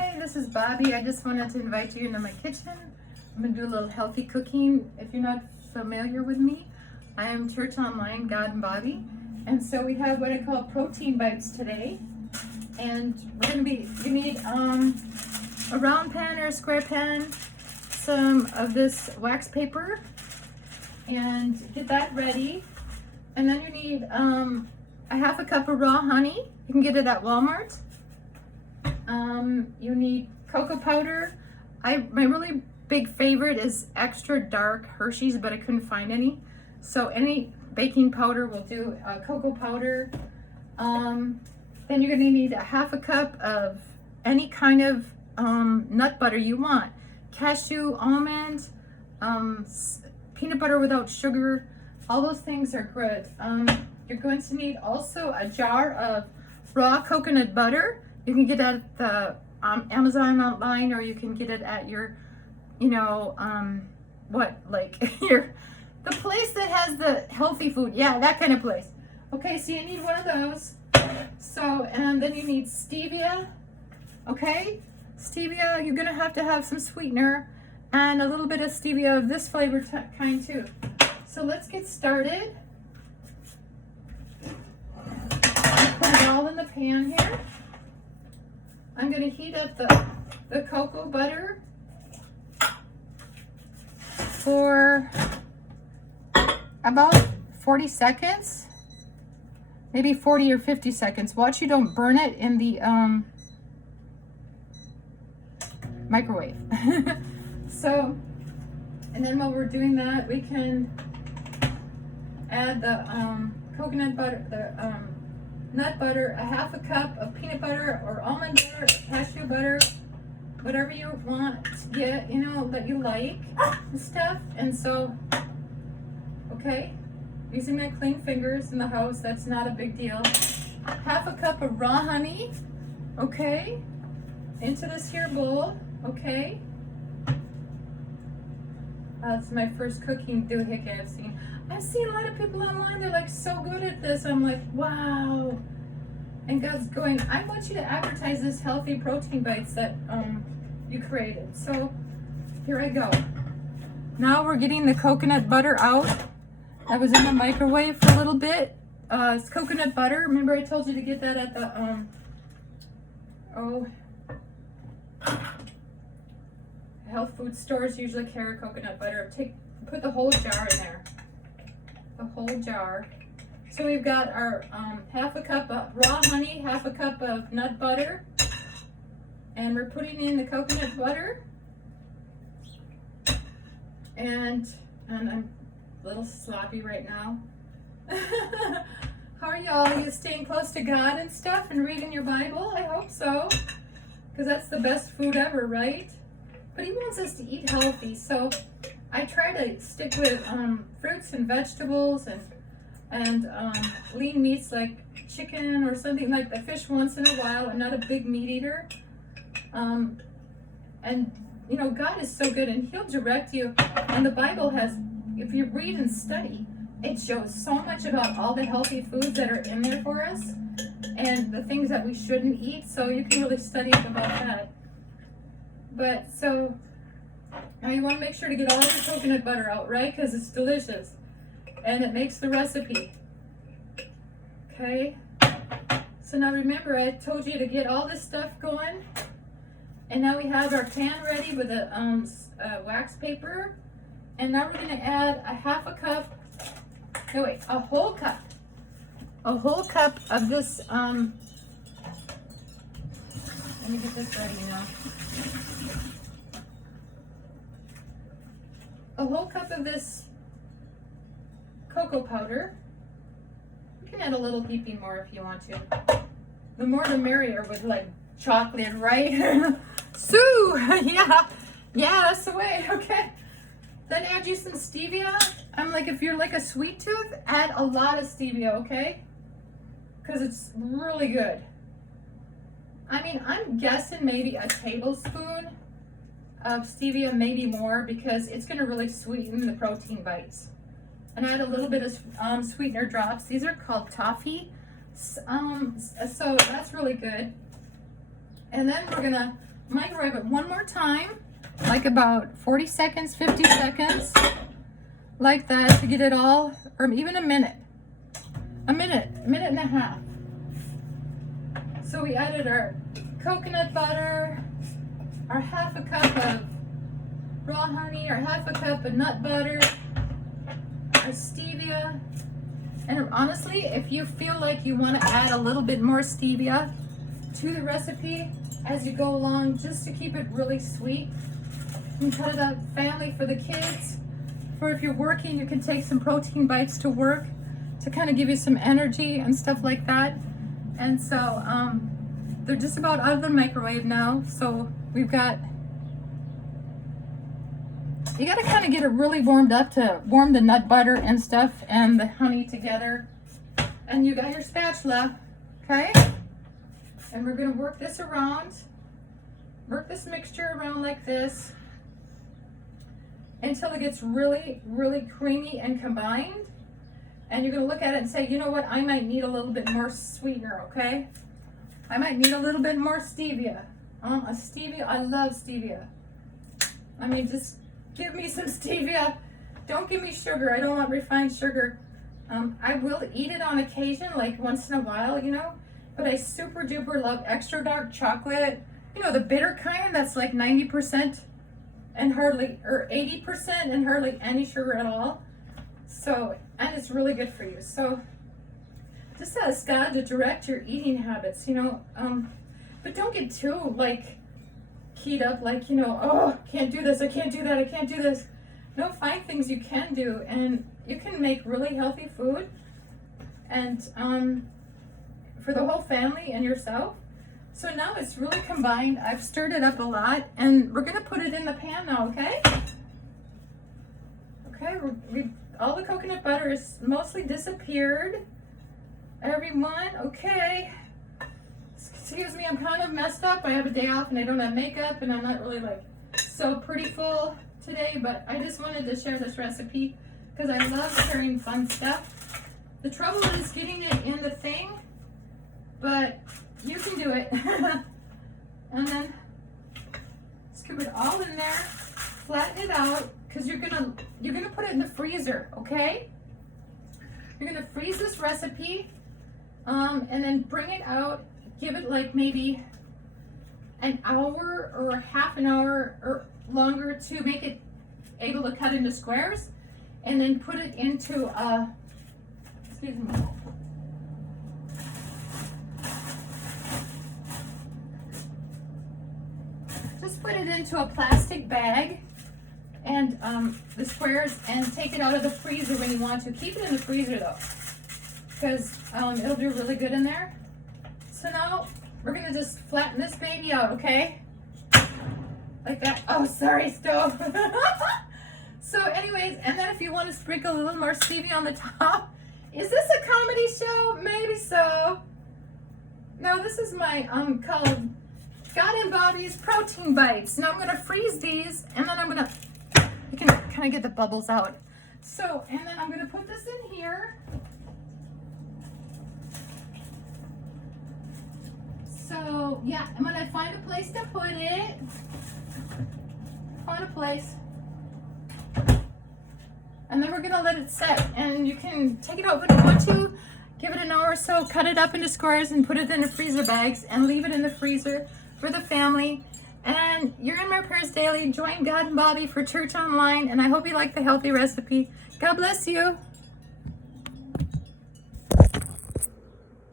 Hi, this is Bobbie. I just wanted to invite you into my kitchen. I'm going to do a little healthy cooking. If you're not familiar with me, I am Church Online, God and Bobbie. And so we have what I call protein bites today. And we need a round pan or a square pan, some of this wax paper, and get that ready. And then you need a half a cup of raw honey. You can get it at Walmart. You need cocoa powder. My really big favorite is extra dark Hershey's, but I couldn't find any. So any baking powder will do. Cocoa powder. Then you're going to need a half a cup of any kind of nut butter you want. Cashew, almond, peanut butter without sugar. All those things are good. You're going to need also a jar of raw coconut butter. You can get it at the Amazon online, or you can get it at your, the place that has the healthy food. Yeah, that kind of place. Okay, so you need one of those. So, and then you need stevia. Okay, stevia, you're gonna have to have some sweetener and a little bit of stevia of this flavor kind too. So let's get started. Put it all in the pan here. I'm going to heat up the cocoa butter for about 40 seconds, maybe 40 or 50 seconds. Watch you don't burn it in the microwave. So, and then while we're doing that, we can add the coconut butter, the nut butter, a half a cup of peanut butter or almond butter or cashew butter, whatever you want to get, that you like and stuff. And so, okay, using my clean fingers in the house, that's not a big deal. Half a cup of raw honey, okay, into this here bowl, okay. It's my first cooking doohickey I've seen. I've seen a lot of people online, they're like so good at this. I'm like, wow. And God's going, I want you to advertise this healthy protein bites that you created. So here I go. Now we're getting the coconut butter out. That was in the microwave for a little bit. It's coconut butter. Remember I told you to get that at the, health food stores usually carry coconut butter. Put the whole jar in there. The whole jar. So we've got our half a cup of raw honey, half a cup of nut butter, and we're putting in the coconut butter. And I'm a little sloppy right now. How are y'all? Are you staying close to God and stuff and reading your Bible? I hope so, because that's the best food ever, right? But He wants us to eat healthy, so I try to stick with fruits and vegetables and lean meats like chicken or something like the fish once in a while. I'm not a big meat eater. And God is so good, and He'll direct you. And the Bible has, if you read and study, it shows so much about all the healthy foods that are in there for us and the things that we shouldn't eat. So you can really study up about that. But so now you want to make sure to get all your coconut butter out, right? Because it's delicious and it makes the recipe. Okay. So now remember, I told you to get all this stuff going. And now we have our pan ready with the wax paper. And now we're going to add a whole cup of this. Let me get this ready now. A whole cup of this cocoa powder. You can add a little heaping more if you want to. The more the merrier with like chocolate, right? Sue! Yeah, that's the way. Okay. Then add you some stevia. I'm like, if you're like a sweet tooth, add a lot of stevia, okay? Because it's really good. I mean, I'm guessing maybe a tablespoon of stevia, maybe more, because it's going to really sweeten the protein bites. And add a little bit of sweetener drops. These are called toffee. So that's really good. And then we're gonna microwave it one more time, like about 40 seconds, 50 seconds, like that, to get it all, or even a minute and a half. So we added our coconut butter, our half a cup of raw honey, our half a cup of nut butter, our stevia. And honestly, if you feel like you want to add a little bit more stevia to the recipe as you go along, just to keep it really sweet, you can cut it up family for the kids. For if you're working, you can take some protein bites to work to kind of give you some energy and stuff like that. And so they're just about out of the microwave now. So we've got, you got to kind of get it really warmed up to warm the nut butter and stuff and the honey together. And you got your spatula, okay? And we're going to work this around, work this mixture around like this until it gets really, really creamy and combined. And you're going to look at it and say, you know what, I might need a little bit more sweetener, okay? I might need a little bit more stevia. Stevia, I love stevia. I mean, just give me some stevia. Don't give me sugar. I don't want refined sugar. I will eat it on occasion, like once in a while, you know, but I super duper love extra dark chocolate. You know, the bitter kind that's like 90% and hardly, or 80% and hardly any sugar at all. So, and it's really good for you. So just ask God to direct your eating habits, you know, but don't get too like keyed up, like, you know, oh, can't do this, I can't do that, I can't do this. No, find things you can do, and you can make really healthy food, and for the whole family and yourself. So now it's really combined. I've stirred it up a lot, and we're gonna put it in the pan now, okay? Okay, all the coconut butter is mostly disappeared. Everyone, okay. Excuse me, I'm kind of messed up. I have a day off and I don't have makeup, and I'm not really like so pretty full today, but I just wanted to share this recipe because I love sharing fun stuff. The trouble is getting it in the thing, but you can do it. And then scoop it all in there, flatten it out, because you're gonna put it in the freezer, okay? You're gonna freeze this recipe, and then bring it out. Give it like maybe an hour or half an hour or longer to make it able to cut into squares, and then put it into a, excuse me. Just put it into a plastic bag and the squares, and take it out of the freezer when you want to. Keep it in the freezer though, because it'll do really good in there. So now we're gonna just flatten this baby out, okay? Like that. Oh, sorry, stove. So anyways, and then if you want to sprinkle a little more stevia on the top. Is this a comedy show? Maybe so. No, this is my called God and Bobbie's protein bites. Now I'm gonna freeze these, and then I'm gonna, you can kind of get the bubbles out. So, and then I'm gonna put this in here. So yeah, I'm gonna find a place to put it. Find a place. And then we're gonna let it set, and you can take it out when you want to. Give it an hour or so, cut it up into squares, and put it in the freezer bags, and leave it in the freezer for the family. And you're in my prayers daily. Join God and Bobbie for church online, and I hope you like the healthy recipe. God bless you.